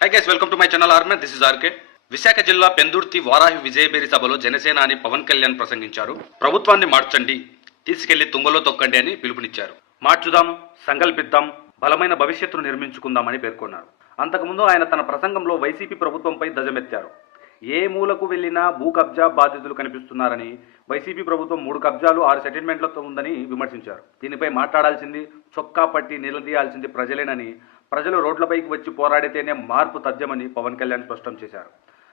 High guys, welcome to my channel ఆర్మే. This is R K. Visakha జిల్లా పెందుర్తి వారాహి విజయబేరి సభలో జనసేనాని పవన్ కళ్యాణ్ ప్రసంగించారు. ప్రభుత్వాన్ని మార్చండి, తీసుకెళ్లి తుంగలో తొక్కండి అని పిలుపునిచ్చారు. మార్చుదాం, సంకల్పిద్దాం, బలమైన భవిష్యత్తును నిర్మించుకుందామని పేర్కొన్నారు. అంతకుముందు ఆయన తన ప్రసంగంలో వైసీపీ ప్రభుత్వంపై ధ్వజమెత్తారు. ఏ మూలకు వెళ్లినా భూ కబ్జా బాధితులు కనిపిస్తున్నారని, వైసీపీ ప్రభుత్వం 3 కబ్జాలు 6 సెటిల్మెంట్లతో ఉందని విమర్శించారు. దీనిపై మాట్లాడాల్సింది, చొక్కా పట్టి నిలదీయాల్సింది ప్రజలేనని, ప్రజలు రోడ్లపైకి వచ్చి పోరాడితేనే మార్పు తథ్యమని పవన్ కళ్యాణ్ స్పష్టం చేశారు.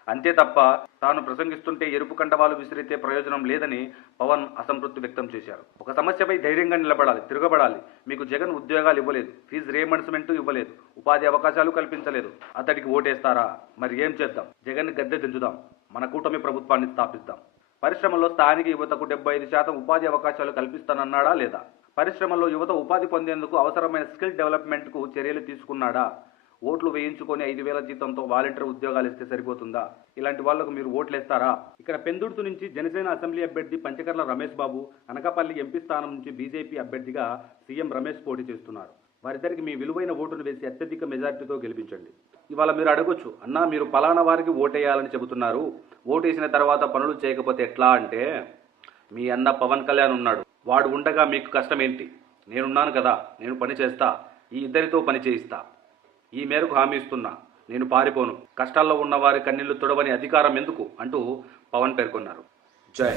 అంతే తప్ప తాను ప్రసంగిస్తుంటే ఎరుపు కండవాలు విసిరితే ప్రయోజనం లేదని పవన్ అసంతృప్తి వ్యక్తం చేశారు. ఒక సమస్యపై ధైర్యంగా నిలబడాలి, తిరగబడాలి. మీకు జగన్ ఉద్యోగాలు ఇవ్వలేదు, ఫీజు రియంబర్స్మెంట్ ఇవ్వలేదు, ఉపాధి అవకాశాలు కల్పించలేదు. అతడికి ఓటేస్తారా? మరి ఏం చేద్దాం? జగన్ గద్దె దించుదాం, మన కూటమి ప్రభుత్వాన్ని స్థాపిద్దాం. పరిశ్రమల్లో స్థానిక యువతకు 75% ఉపాధి అవకాశాలు కల్పిస్తానన్నాడా లేదా? పరిశ్రమల్లో యువత ఉపాధి పొందేందుకు అవసరమైన స్కిల్ డెవలప్మెంట్కు చర్యలు తీసుకున్నాడా? ఓట్లు వేయించుకొని 5,000 జీతంతో వాలంటీర్ ఉద్యోగాలు ఇస్తే సరిపోతుందా? ఇలాంటి వాళ్లకు మీరు ఓట్లేస్తారా? ఇక్కడ పెందుర్తి నుంచి జనసేన అసెంబ్లీ అభ్యర్థి పంచకర్ల రమేష్ బాబు, అనకాపల్లి ఎంపీ స్థానం నుంచి బీజేపీ అభ్యర్థిగా సీఎం రమేష్ పోటీ చేస్తున్నారు. వారిద్దరికి మీ విలువైన ఓటును వేసి అత్యధిక మెజార్టీతో గెలిపించండి. ఇవాళ మీరు అడగొచ్చు, అన్నా మీరు పలానా వారికి ఓటేయాలని చెబుతున్నారు, ఓటేసిన తర్వాత పనులు చేయకపోతే ఎట్లా అంటే, మీ అన్న పవన్ కళ్యాణ్ ఉన్నాడు, వాడు ఉండగా మీకు కష్టం ఏంటి? నేనున్నాను కదా, నేను పని చేస్తా, ఈ ఇద్దరితో పని చేయిస్తా. ఈ మేరకు హామీ ఇస్తున్నా, నేను పారిపోను. కష్టాల్లో ఉన్న వారి కన్నీళ్లు తుడవని అధికారం ఎందుకు అంటూ పవన్ పేర్కొన్నారు. జై